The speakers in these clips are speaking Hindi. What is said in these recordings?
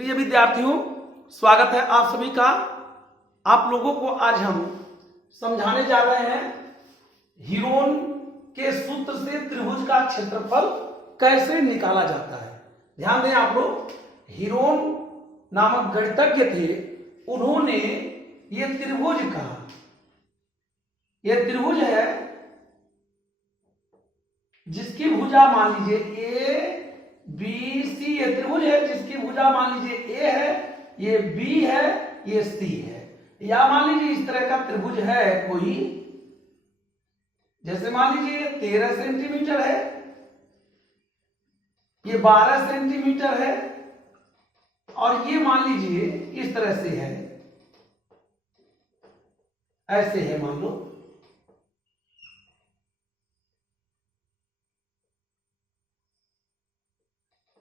प्रिय विद्यार्थियों, स्वागत है आप सभी का। आप लोगों को आज हम समझाने जा रहे हैं हीरोन के सूत्र से त्रिभुज का क्षेत्रफल कैसे निकाला जाता है। ध्यान दें आप लोग, हीरोन नामक गणितज्ञ थे, उन्होंने ये त्रिभुज कहा, यह त्रिभुज है जिसकी भुजा मान लीजिए ए बी सी, ये त्रिभुज है जिसकी भुजा मान लीजिए ए है, ये बी है, ये सी है। या मान लीजिए इस तरह का त्रिभुज है कोई, जैसे मान लीजिए 13 सेंटीमीटर है, ये 12 सेंटीमीटर है, और ये मान लीजिए इस तरह से है, ऐसे है मान लो।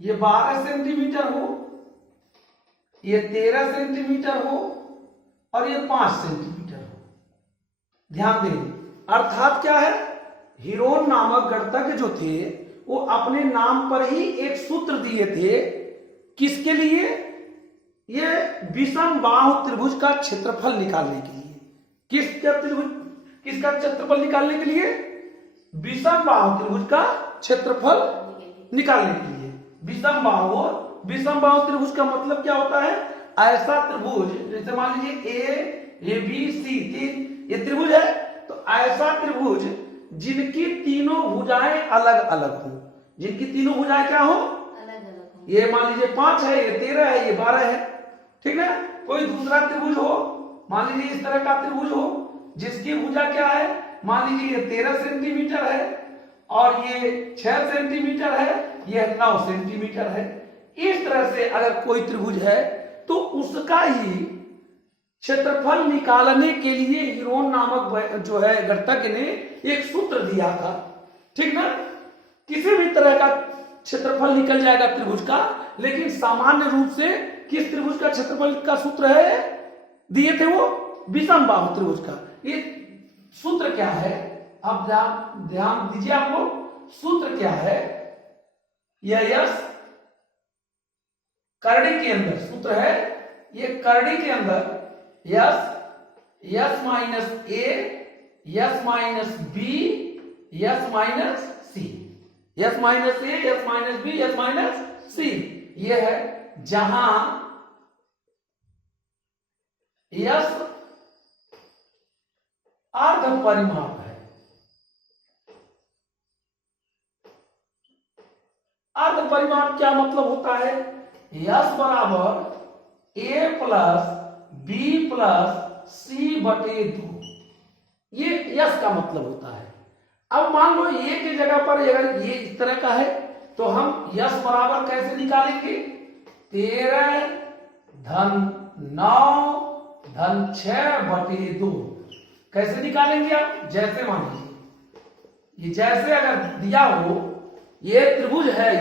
ये 12 सेंटीमीटर हो, ये 13 सेंटीमीटर हो, और ये 5 सेंटीमीटर हो। ध्यान दें, अर्थात क्या है, हीरोन नामक गणितज्ञ जो थे वो अपने नाम पर ही एक सूत्र दिए थे। किसके लिए? ये विषम बाहु त्रिभुज का क्षेत्रफल निकालने के लिए। किसका क्षेत्रफल निकालने के लिए? विषम बाहु त्रिभुज का क्षेत्रफल निकालने के लिए। विषम बाहु त्रिभुज का मतलब क्या होता है? ऐसा त्रिभुज, जैसे मान लीजिए ए बी सी, ये त्रिभुज है, तो ऐसा त्रिभुज जिनकी तीनों भुजाएं अलग अलग हो। जिनकी तीनों भुजाएं क्या हो? अलग अलग हो। ये मान लीजिए 5 है, ये 13 है, ये 12 है, ठीक है। कोई दूसरा त्रिभुज हो, मान लीजिए इस तरह का त्रिभुज हो जिसकी भुजा क्या है, मान लीजिए ये 13 सेंटीमीटर है, और ये 6 सेंटीमीटर है, यह 9 सेंटीमीटर है। इस तरह से अगर कोई त्रिभुज है तो उसका ही क्षेत्रफल निकालने के लिए हीरोन नामक जो है गणितज्ञ ने एक सूत्र दिया था, ठीक ना। किसी भी तरह का क्षेत्रफल निकल जाएगा त्रिभुज का, लेकिन सामान्य रूप से किस त्रिभुज का क्षेत्रफल का सूत्र है दिए थे? वो विषम बाहु त्रिभुज का। ये सूत्र क्या है? अब ध्यान दीजिए आप लोग, सूत्र क्या है? यह यस करड़ी के अंदर सूत्र है, ये करड़ी के अंदर S minus A, S minus B, S minus C, S minus A, S minus B, S minus C, ये है जहां यस अर्ध परिमाप है। अर्ध परिमाप क्या मतलब होता है? यस बराबर ए प्लस बी प्लस सी बटे 2, ये यस का मतलब होता है। अब मान लो ए की जगह पर अगर ये इस तरह का है तो हम यस बराबर कैसे निकालेंगे? 13 धन 9 धन 6 बटे 2 कैसे निकालेंगे आप? जैसे मान लीजिए ये जैसे अगर दिया हो, ये त्रिभुज है,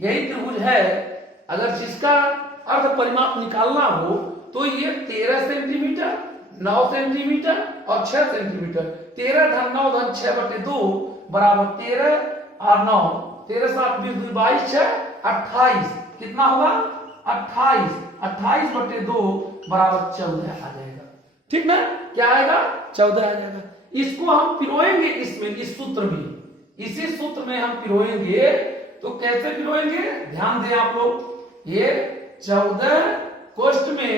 यही त्रिभुज है, अगर जिसका अर्ध परिमाप निकालना हो तो ये 13 सेंटीमीटर, 9 सेंटीमीटर और 6 सेंटीमीटर। 13 धन 9 धन 6 बटे 2 बराबर 13 और 9, 13 7 20 2 22 6 28, कितना होगा? 28 बटे 2 बराबर 14 आ जाएगा, ठीक ना। क्या आएगा? 14 आ जाएगा। इसको हम पिरोएंगे इसमें, इस सूत्र में, इसी सूत्र में हम पिरोएंगे। तो कैसे पिरोएंगे? ध्यान दें आप लोग, ये 14 कोष्ठ में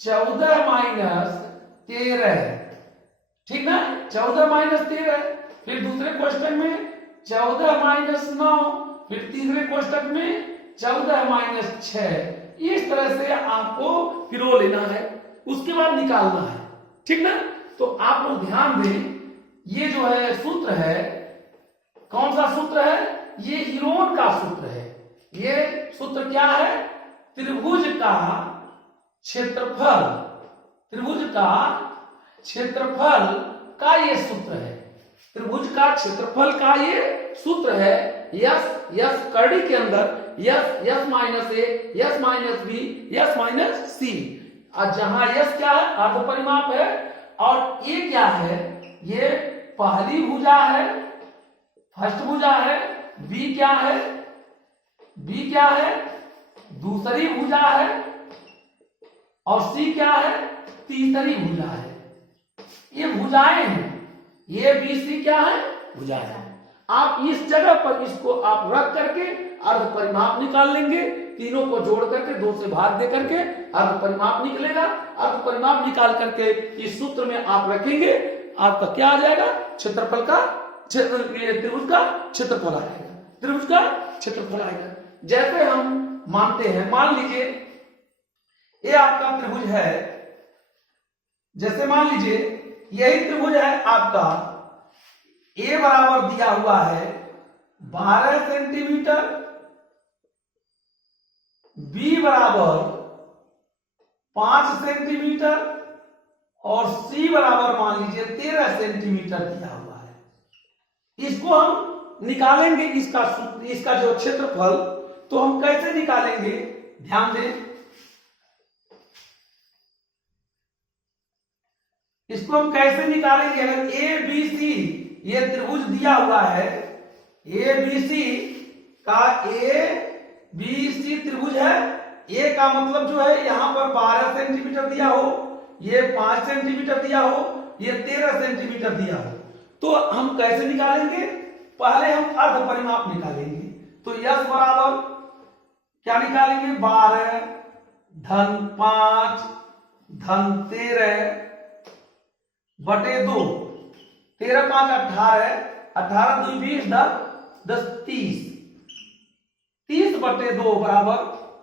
14 माइनस 13 है, ठीक ना। 14 माइनस 13, फिर दूसरे कोष्ठक में 14 माइनस 9, फिर तीसरे कोष्ठक में 14 माइनस 6। इस तरह से आपको पिरो लेना है, उसके बाद निकालना है, ठीक ना। तो आप लोग ध्यान दें, ये जो है सूत्र है, कौन सा सूत्र है? ये हीरोन का सूत्र है। ये सूत्र क्या है? त्रिभुज का क्षेत्रफल, त्रिभुज का क्षेत्रफल का ये सूत्र है। त्रिभुज का क्षेत्रफल का ये सूत्र है। यस करड़ी के अंदर S minus A, S minus B, S minus C, और जहां यस क्या है? अर्ध परिमाप है, और ये क्या है? ये पहली भुजा है, फर्स्ट भुजा है। बी क्या है? दूसरी भुजा है और सी क्या है, तीसरी भुजा है। ये भुजाएं हैं, ये बी सी क्या है, भुजाएं हैं। आप इस जगह पर इसको आप रख करके अर्ध परिमाप निकाल लेंगे, तीनों को जोड़ करके 2 से भाग दे करके अर्ध परिमाप निकलेगा। अर्ध परिमाप निकाल करके इस सूत्र में आप रखेंगे, आपका क्या आ जाएगा, क्षेत्रफल का त्रिभुज का क्षेत्रफल आएगा, त्रिभुज का क्षेत्रफल आएगा। जैसे हम मानते हैं, मान लीजिए ये आपका त्रिभुज है, जैसे मान लीजिए यही त्रिभुज है आपका, ए बराबर दिया हुआ है 12 सेंटीमीटर, बी बराबर 5 सेंटीमीटर और सी बराबर मान लीजिए 13 सेंटीमीटर दिया हुआ है। इसको हम निकालेंगे, इसका जो क्षेत्रफल, तो हम कैसे निकालेंगे, ध्यान दें। इसको हम कैसे निकालेंगे, अगर ए बी सी ये त्रिभुज दिया हुआ है, ए बी सी का ए बी सी त्रिभुज है, ए का मतलब जो है यहां पर 12 सेंटीमीटर दिया हो, ये 5 सेंटीमीटर दिया हो, ये 13 सेंटीमीटर दिया हो, तो हम कैसे निकालेंगे, पहले हम अर्ध परिमाप निकालेंगे। तो यस बराबर क्या निकालेंगे, 12 धन 5 धन 13 बटे 2, 13 5 18, 18 2 20 10 30, 30 बटे 2 बराबर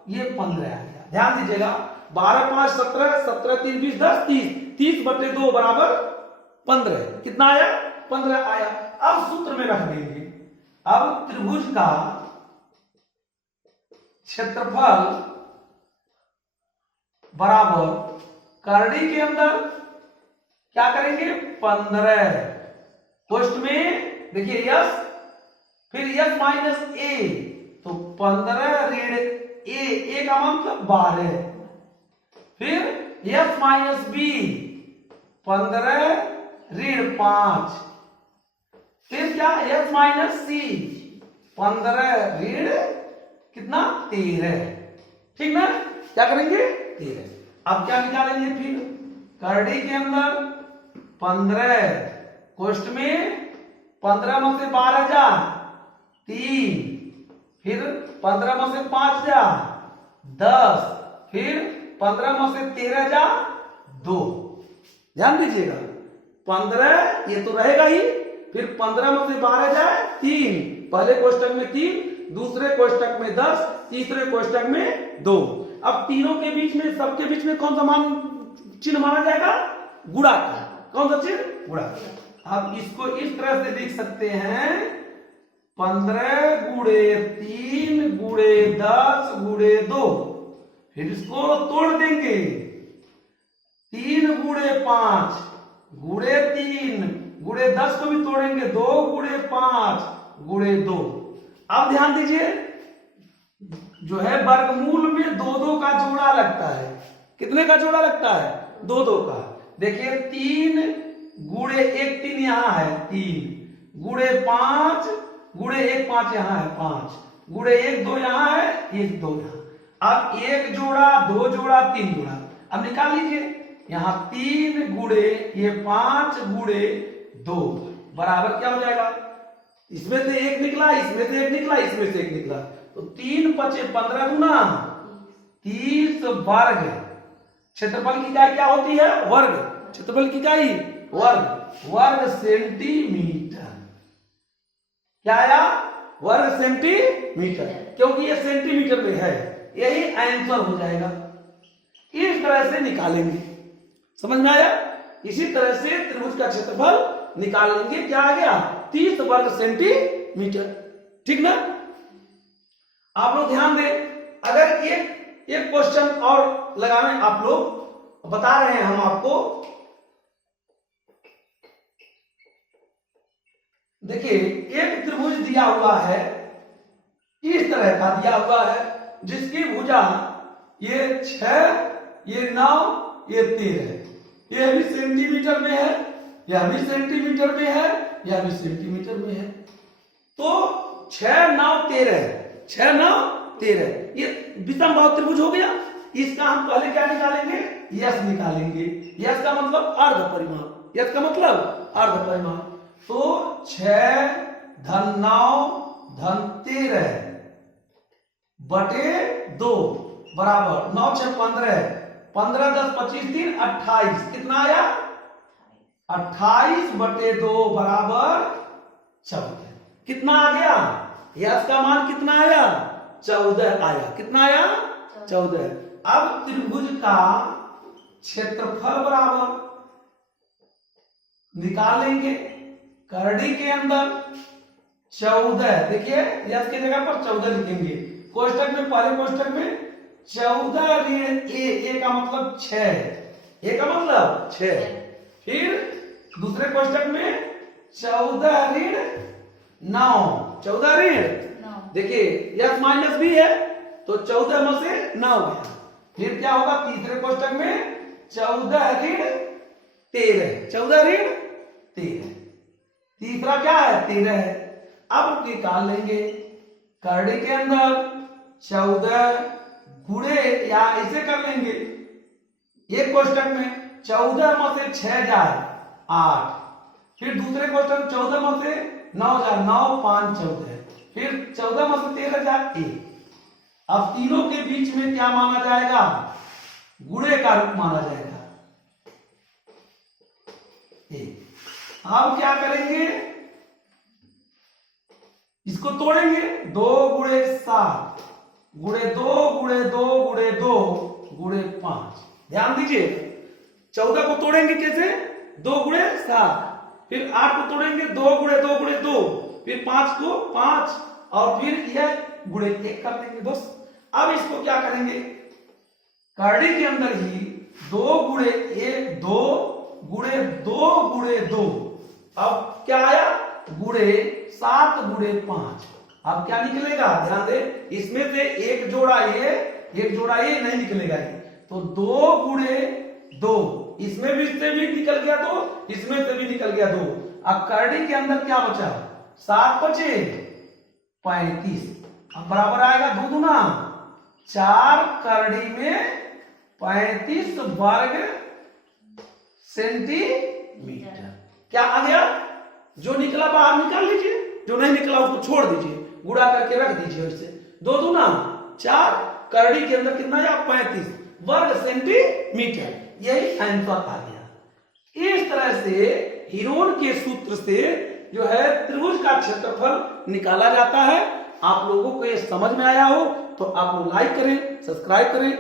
ये 15 आ गया। ध्यान दीजिएगा, 12 5 17, 17 3 20 10 30, 30 बटे 2 बराबर 15, कितना आया, 15 आया। अब सूत्र में रख देंगे, अब त्रिभुज का क्षेत्रफल बराबर करड़ी के अंदर क्या करेंगे, 15, कोष्ठ में देखिए यस, फिर यस माइनस ए, तो 15 ऋण ए का मतलब 12, फिर यस माइनस बी 15 ऋण 5, फिर क्या यस माइनस सी 15 ऋण कितना 13, ठीक ना, क्या करेंगे 13। अब क्या निकालेंगे, फिर करड़ी के अंदर 15, कोष्ठ में 15 में से 12 जा 3, फिर 15 में से 5 जा 10, फिर 15 में से 13 जा 2। ध्यान दीजिएगा, 15 ये तो रहेगा ही, फिर 15 में से 12 जाए 3, पहले कोष्टक में 3, दूसरे कोष्टक में 10, तीसरे कोष्टक में 2। अब तीनों के बीच में, सबके बीच में कौन सा मान चिन्ह माना जाएगा, गुणा का, कौन सा चिन्ह, गुणा। अब इसको इस तरह से लिख सकते हैं, 15 गुणे 3 गुणे 10 गुणे 2, फिर इसको तोड़ देंगे, 3 गुणे 5 गुणे 3 गुणे 10 को भी तोड़ेंगे, 2 गुणे 5 गुणे 2। अब ध्यान दीजिए, जो है वर्गमूल में 2 का जोड़ा लगता है, कितने का जोड़ा लगता है, 2 का। देखिए 3 गुणे 1 3 यहां है 3, गुणे 5 गुणे 1 5 यहां है 5, गुणे 1 2 यहां है 1 2 यहां। अब 1 जोड़ा 2 जोड़ा 3 जोड़ा, अब निकाल लीजिए, यहां 3 गुणे ये 5 गुणे 2 बराबर क्या हो जाएगा, इसमें से 1 निकला, इसमें से 1 निकला, इसमें से 1 निकला, तो 3 5 15 गुना 30 वर्ग। क्षेत्रफल की इकाई क्या होती है, वर्ग, क्षेत्रफल की इकाई वर्ग, वर्ग सेंटीमीटर। क्या आया, वर्ग सेंटीमीटर, क्योंकि ये सेंटीमीटर में है, यही आंसर हो जाएगा। इस तरह से निकालेंगे, समझ में आया। इसी तरह से त्रिभुज का क्षेत्रफल निकाल लेंगे, क्या आ गया 30 वर्ग सेंटीमीटर, ठीक ना। आप लोग ध्यान दें, अगर एक क्वेश्चन और लगाने, आप लोग बता रहे हैं हम आपको, देखिए एक त्रिभुज दिया हुआ है, इस तरह का दिया हुआ है, जिसकी भुजा ये 6 ये 9 ये 13, यह भी सेंटीमीटर में है, यह भी सेंटीमीटर में है, यह भी सेंटीमीटर में है। तो 6 9 13, 6 9 13। ये विषम बाहु त्रिभुज हो गया। इसका हम पहले क्या निकालेंगे, यस निकालेंगे। यस का मतलब अर्ध परिमाप, यस का मतलब अर्ध परिमाप। तो 6 धन 9 धन 13 बटे 2 बराबर 9 6 15, 15 10 25 3 28, कितना आया 28 बटे 2 बराबर 14। कितना आ गया, यस का मान कितना आया 14 आया। कितना आया 14। अब त्रिभुज का क्षेत्रफल बराबर निकालेंगे। करड़ी के अंदर 14, देखिए यस की जगह पर 14 लिखेंगे। कोष्टक में, पहले कोष्टक में 14 ऋण ए का मतलब 6, ए का मतलब 6। फिर दूसरे कोष्टक में 14 ऋण 9, 14 ऋण, देखिए यस माइनस भी है तो 14 में से 9 गया। फिर क्या होगा तीसरे कोष्टक में 14 ऋण 13, 14 ऋण 13, तीसरा क्या है 13 है। अब निकाल लेंगे। करड़ी के अंदर 14 गुणे, या ऐसे कर लेंगे, एक कोष्टक में 14 में से 6 जाए 8, फिर दूसरे कोष्टक में 14 में से 9 जाए 9 5 14, फिर 14 में से 13 जाए 1। अब तीनों के बीच में क्या माना जाएगा, गुणे का रूप माना जाएगा 1। अब क्या करेंगे, इसको तोड़ेंगे। 2 गुणे 7 गुणे 2 गुणे 2 गुणे 2 गुणे 5। ध्यान दीजिए 14 को तोड़ेंगे कैसे, 2 गुणे 7, फिर 8 को तोड़ेंगे 2 गुणे 2 गुणे 2, फिर 5 को 5 और फिर यह गुणे 1 कर देंगे दोस्त। अब इसको क्या करेंगे, करड़ी के अंदर ही 2 गुणे 1 2 गुणे 2 गुणे 2, अब क्या आया गुणे 7 गुणे 5। अब क्या निकलेगा, ध्यान दे, इसमें से एक जोड़ा ये नहीं निकलेगा ये, तो 2 गुणे 2, इसमें भी से भी निकल गया 2, इसमें से भी निकल गया 2। अब करड़ी के अंदर क्या बचा, 7 बचे 35, अब बराबर आएगा 2 दूना 4, करड़ी में 35 वर्ग सेंटीमीटर। क्या आ गया, जो निकला बाहर निकाल लीजिए, जो नहीं निकला उसको छोड़ दीजिए, गुणा करके रख दीजिए। वैसे 2 दूना 4, करड़ी के अंदर कितना आया 35 वर्ग सेंटीमीटर, यही आंसर आ गया। इस तरह से हीरोन के सूत्र से जो है त्रिभुज का क्षेत्रफल निकाला जाता है। आप लोगों को ये समझ में आया हो तो आप लोग लाइक करें, सब्सक्राइब करें।